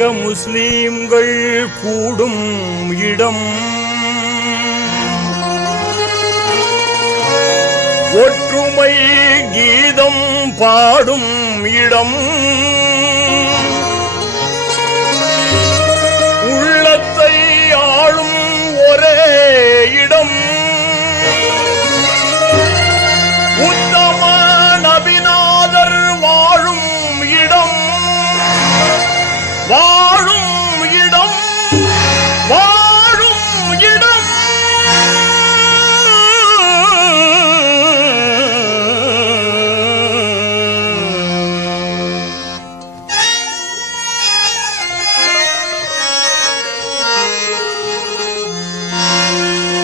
உலக முஸ்லீம்கள் கூடும் இடம், ஒற்றுமை கீதம் பாடும் இடம், உள்ளத்தை ஆளும் ஒரே இடம், உத்தம நபிநாதர் வாழும் இடம், வாழும் இடம், வாழும் இடம்.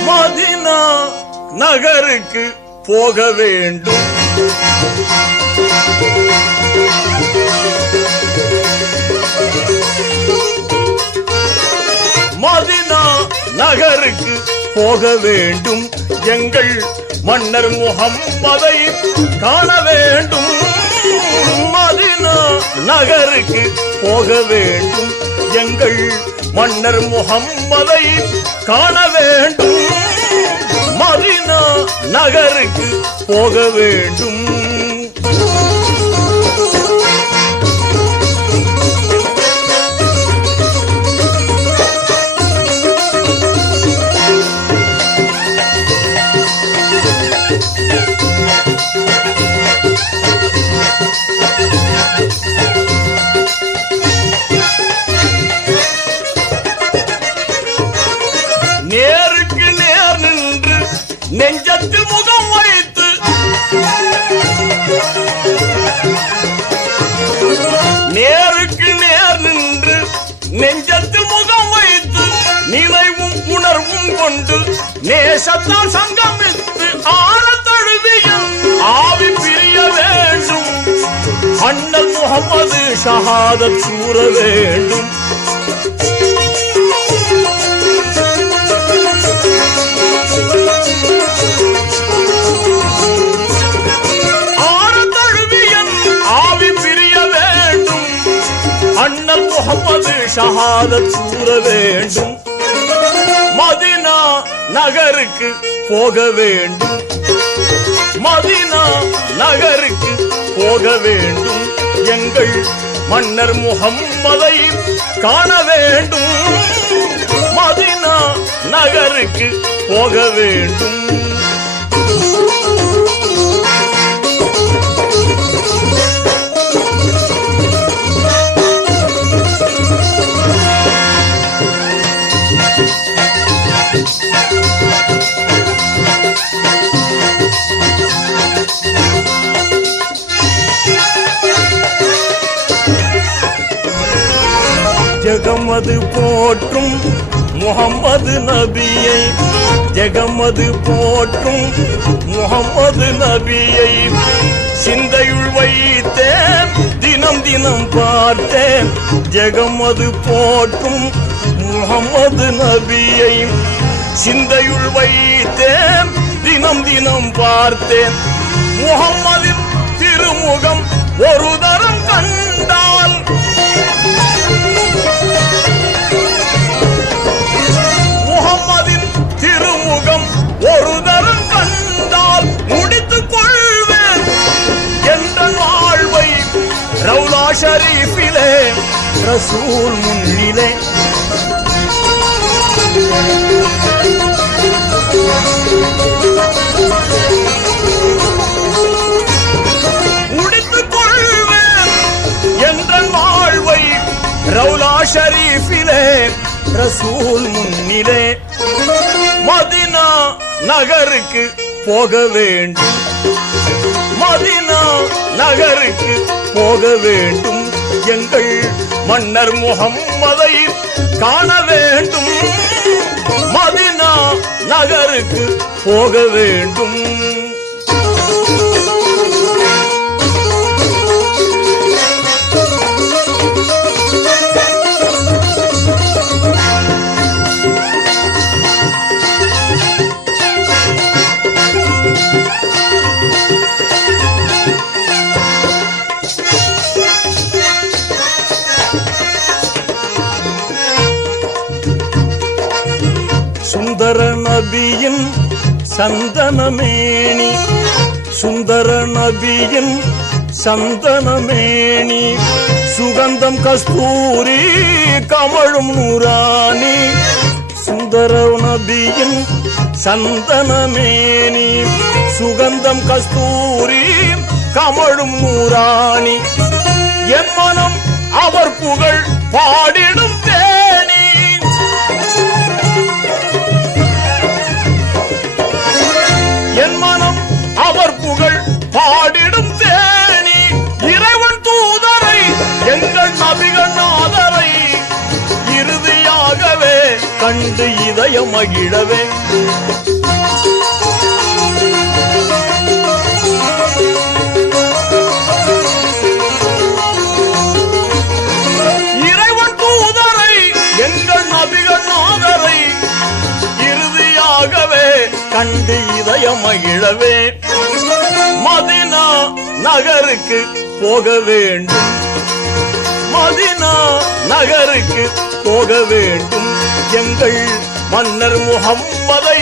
மதீனா நகருக்கு போக வேண்டும், மதீனா நகருக்கு போக வேண்டும், எங்கள் மன்னர் முஹம்மதை காண வேண்டும். மதீனா நகருக்கு போக வேண்டும், எங்கள் மன்னர் முஹம்மதை காண வேண்டும். மதீனா நகருக்கு போக வேண்டும். நேருக்கு நேர் நின்று நெஞ்சத்தில் முகம் வைத்து, நேருக்கு நேர் நின்று நெஞ்சத்தில் முகம் வைத்து, நினைவும் உணர்வும் கொண்டு நேசத்தால் சங்கமித்து ஆழ தழுவிய ஆவி பிரிய வேண்டும். அண்ணல் முஹம்மது ஷஹாதத் சூர வேண்டும். அண்ணல் முஹம்மது ஷஹாதத் சூர வேண்டும். மதீனா நகருக்கு போக வேண்டும், மதீனா நகருக்கு போக வேண்டும், எங்கள் மன்னர் முஹம்மதை காண வேண்டும். மதீனா நகருக்கு போக வேண்டும். ஜெகமது போற்றும் முஹம்மது நபியை, ஜெகமது போற்றும் முஹம்மது நபியை சிந்தையுள் வைத்தேன், தினம் தினம் பார்த்தேன். ஜெகமது போற்றும் முஹம்மது நபியை சிந்தையுள் வைத்தேன், தினம் தினம் பார்த்தேன். முஹம்மதின் திருமுகம் ஒரு தரம் கண்டால், முஹம்மதின் திருமுகம் ஒரு தரம் கண்டால் முடித்துக் கொள்வேன் என்ற வாழ்வை ரவுலா ஷரீஃபிலே ரசூல் முன்னிலே. முடித்துக் கொள்வேன் என்ற வாழ்வை ரவுலா ஷரீஃபிலே ரசூல் முன்னிலே. மதீனா நகருக்கு போக வேண்டும், மதீனா நகருக்கு போக வேண்டும், எங்கள் மன்னர் முஹம்மதை காண வேண்டும். மதீனா நகருக்கு போக வேண்டும். சந்தனமேனி சுந்தர நபியின் சந்தனமேனி சுகந்தம் கஸ்தூரி கமழும் நூராணி சுந்தர நபியின் சந்தனமேனி சுகந்தம் கஸ்தூரி கமழும் நூராணி என் மனம் அவர் புகழ் பாடிடும் தேனி என் மனம் அவர் புகழ் பாடிடும் தேனி இறைவன் தூதரை எங்கள் நபிகள் நாதரை இறுதியாகவே கண்டு இதயம் மகிழவே இறைவன் தூதரை எங்கள் நபிகள் நாதரை இறுதியாகவே கண்டு இதயம் மகிழவே மதீனா நகருக்கு போக வேண்டும் மதீனா நகருக்கு போக வேண்டும் எங்கள் மன்னர் முஹம்மதை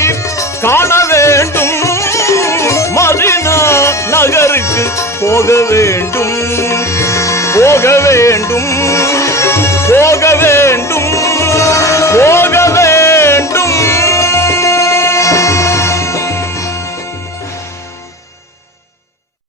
காண வேண்டும் மதீனா நகருக்கு போக வேண்டும் போக வேண்டும் போக வேண்டும் போக